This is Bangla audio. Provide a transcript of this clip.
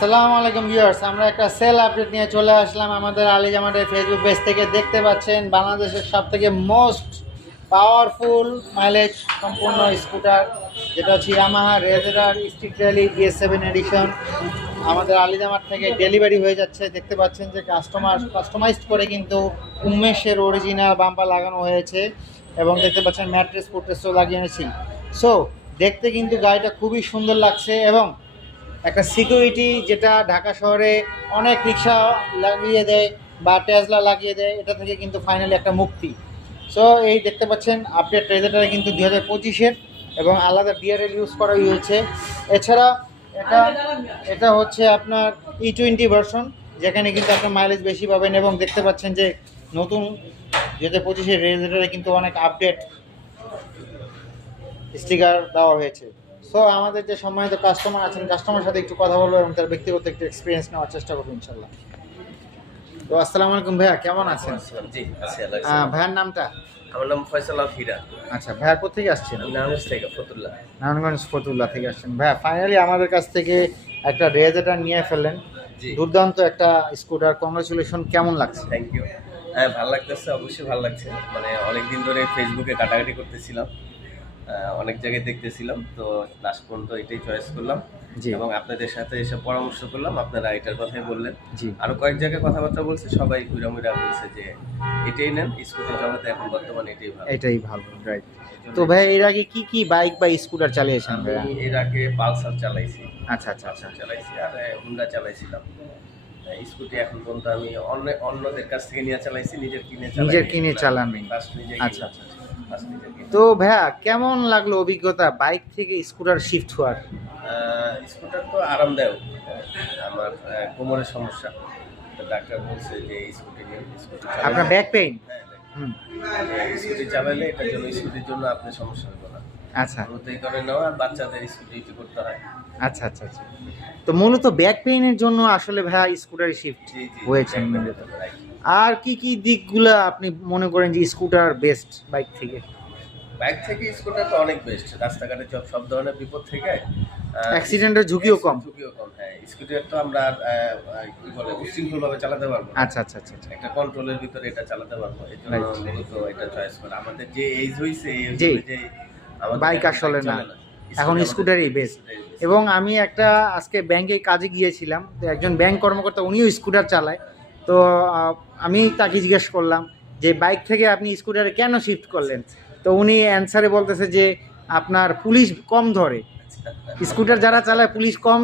আসসালামু আলাইকুম ভিউয়ার্স, আমরা একটা সেল আপডেট নিয়ে চলে আসলাম আমাদের আলিজামাটের ফেসবুক পেজ থেকে। দেখতে পাচ্ছেন বাংলাদেশের সবথেকে মোস্ট পাওয়ারফুল মাইলেজ সম্পূর্ণ স্কুটার, যেটা হচ্ছে Yamaha RayZR street rally GS7 edition. আমাদের আলিজামাট থেকে ডেলিভারি হয়ে যাচ্ছে। দেখতে পাচ্ছেন যে কাস্টমাইজড করে কিন্তু উমেশের অরিজিনাল বাম্পার লাগানো হয়েছে এবং দেখতে পাচ্ছেন ম্যাট্রেস ফুটরেসও লাগিয়েছি। সো দেখতে কিন্তু গাড়িটা খুবই সুন্দর লাগছে এবং একটা সিকিউরিটি, যেটা ঢাকা শহরে অনেক রিক্সা লাগিয়ে দেয় বা টেসলা লাগিয়ে দেয়, এটা থেকে কিন্তু ফাইনালি একটা মুক্তি। সো এই দেখতে পাচ্ছেন আপডেট রেজাল্টারে কিন্তু 2025-এর এবং আলাদা ডিআরএল ইউজ করা হয়েছে। এছাড়া এটা হচ্ছে আপনার E20 ভার্সন, যেখানে কিন্তু আপনার মাইলেজ বেশি পাবেন এবং দেখতে পাচ্ছেন যে নতুন 2025-এর রেজাল্টারে কিন্তু অনেক আপডেট স্টিকার দেওয়া হয়েছে। সো আমাদের যে সম্মানিত কাস্টমার আছেন, কাস্টমার সাথে একটু কথা বলবো এবং তার ব্যক্তিগত একটু এক্সপিরিয়েন্স নেওয়ার চেষ্টা করবো ইনশাল্লাহ। তো আসসালামু আলাইকুম ভাইয়া, কেমন আছেন? জি আছি আল্লাহ। ভাইয়ার নামটা? আমার নাম ফয়সাল হিরা। আচ্ছা, ভাইয়া কোথেকে আসছেন? আমি নারায়ণগঞ্জ থেকে ফতুল্লাহ। নারায়ণগঞ্জ ফতুল্লাহ থেকে আসছেন। ভাইয়া ফাইনালি আমাদের কাছ থেকে একটা রেজাল্টার নিয়ে ফেললেন, জি দুর্দান্ত একটা স্কুটার, কংগ্রেচুলেশন। কেমন লাগছে? Thank you. হ্যাঁ ভালো লাগতেছে, অবশ্যই ভালো লাগছে। মানে অনেকদিন ধরে ফেসবুকে ঘাটাঘাটি করতেছিলাম, অনেক জায়গায় দেখতেছিলাম, তো লাস্ট পর্যন্ত এটাই চয়েস করলাম জি এবং আপনাদের সাথে এসে পরামর্শ করলাম। আপনারা এটার কথাই বললেন, জি আরো কয়েক জায়গায় কথাবার্তা বলছে, সবাই ঘুরামুরা বলছে যে এটাই নেন, স্কুটার জগতে এখন বর্তমানে এটাই ভালো। এটাই ভালো, রাইট। তো ভাই এর আগে কি কি বাইক বা স্কুটার চালিয়েছেন ভাইয়া? আমি এর আগে পালসার চালাইছি, আচ্ছা আচ্ছা আচ্ছা। চালাইছি আর হুন্ডা চালাইছিলাম। স্কুটি এখন পর্যন্ত আমি অন্যদের কাছ থেকে নিয়ে চালাইছি, নিজের কিনে চালাননি। ফার্স্ট নিজে আচ্ছা আচ্ছা। তো ভাইয়া কেমন লাগলো অভিজ্ঞতা বাইক থেকে স্কুটার শিফট হওয়ার? স্কুটার তো আরামদায়ক। আমার কোমরের সমস্যা, তো ডাক্তার বলছে যে স্কুটি নিন, স্কুটি আপনার ব্যাক পেইন? হুম। স্কুটি চালালে এটার জন্য, স্কুটির জন্য আপনার সমস্যা হবে না। আচ্ছা মূলত এই কারণে নেওয়া, আর বাচ্চাদের স্কুটি ইউজ করতে হয়। আচ্ছা আচ্ছা আচ্ছা। তো মূলত ব্যাক পেইনের জন্য আসলে ভাইয়া স্কুটারে শিফট জি জি হয়েছে মূলত। আর কি কি দিকগুলো আপনি মনে করেন যে স্কুটার বেস্ট বাইক থেকে? বাইক থেকে স্কুটার তো অনেক বেস্ট, রাস্তাঘাটে সব ধরনের বিপদ থেকে অ্যাক্সিডেন্টের ঝুঁকিও কম। হ্যাঁ। স্কুটার তো আমরা কি বলে উশৃঙ্খল ভাবে চালাতে পারবো। আচ্ছা আচ্ছা আচ্ছা আচ্ছা। একটা কন্ট্রোলের ভিতরে এটা চালাতে পারবো, এই জন্য মূলত এটা চয়েস করে। আমাদের যে এজ হয়েছে, এই জি। যে আমাদের বাইক আসলে না, এখন আমাদের স্কুটারই বেস্ট। এবং আমি আজকে ব্যাংকে কাজে গিয়েছিলাম, তো একজন ব্যাংক কর্মকর্তা উনিও স্কুটার চালায়। তো আমি তাকে জিজ্ঞেস করলাম যে বাইক থেকে আপনি স্কুটারে কেন শিফট করলেন? তো উনি অ্যান্সারে বলতেছে যে আপনার পুলিশ কম ধরে, স্কুটার যারা চালায় পুলিশ কম